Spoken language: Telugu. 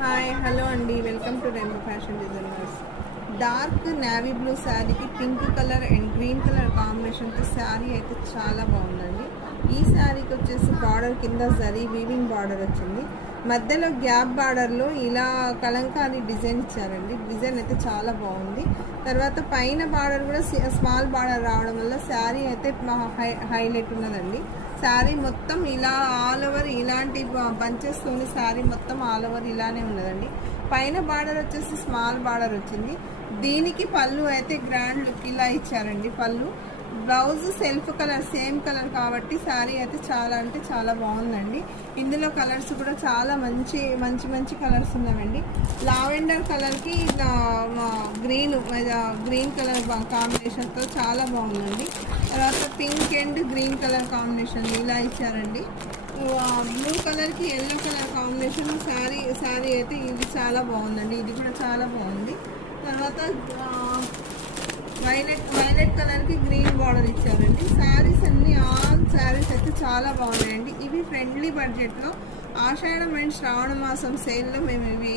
హాయ్ హలో అండి, welcome to rainbow fashion designers. Dark navy blue శారీకి pink colour and green colour కాంబినేషన్తో శారీ అయితే చాలా బాగుందండి. ఈ శారీకి వచ్చేసి బార్డర్ కింద జరీ వీవింగ్ బార్డర్ వచ్చింది. మధ్యలో గ్యాప్ బార్డర్లో ఇలా కలంకారీ డిజైన్ ఇచ్చారండి. డిజైన్ అయితే చాలా బాగుంది. తర్వాత పైన బార్డర్ కూడా స్మాల్ బార్డర్ రావడం వల్ల శారీ అయితే హైలైట్ ఉన్నదండి. శారీ మొత్తం ఇలా ఆల్ ఓవర్ ఇలాంటి బంచెస్తోని శారీ మొత్తం ఆల్ ఓవర్ ఇలానే ఉన్నదండి. పైన బార్డర్ వచ్చేసి స్మాల్ బార్డర్ వచ్చింది. దీనికి పళ్ళు అయితే గ్రాండ్ లుక్ ఇలా ఇచ్చారండి. పళ్ళు blouse self colour same colour కాబట్టి శారీ అయితే చాలా అంటే చాలా బాగుందండి. ఇందులో కలర్స్ కూడా చాలా మంచి మంచి మంచి కలర్స్ ఉన్నాయండి. లావెండర్ కలర్కి గ్రీన్ కలర్ కాంబినేషన్తో చాలా బాగుందండి. తర్వాత pink and green colour combination ఇలా ఇచ్చారండి. బ్లూ కలర్కి ఎల్లో కలర్ కాంబినేషన్ శారీ అయితే ఇది చాలా బాగుందండి. ఇది కూడా చాలా బాగుంది. తర్వాత వైలెట్ కలర్కి గ్రీన్ బార్డర్ ఇచ్చారండి. శారీస్ అన్ని ఆల్ శారీస్ అయితే చాలా బాగున్నాయండి. ఇవి ఫ్రెండ్లీ బడ్జెట్లో ఆషాఢం అండ్ శ్రావణ మాసం సేల్లో మేము ఇవి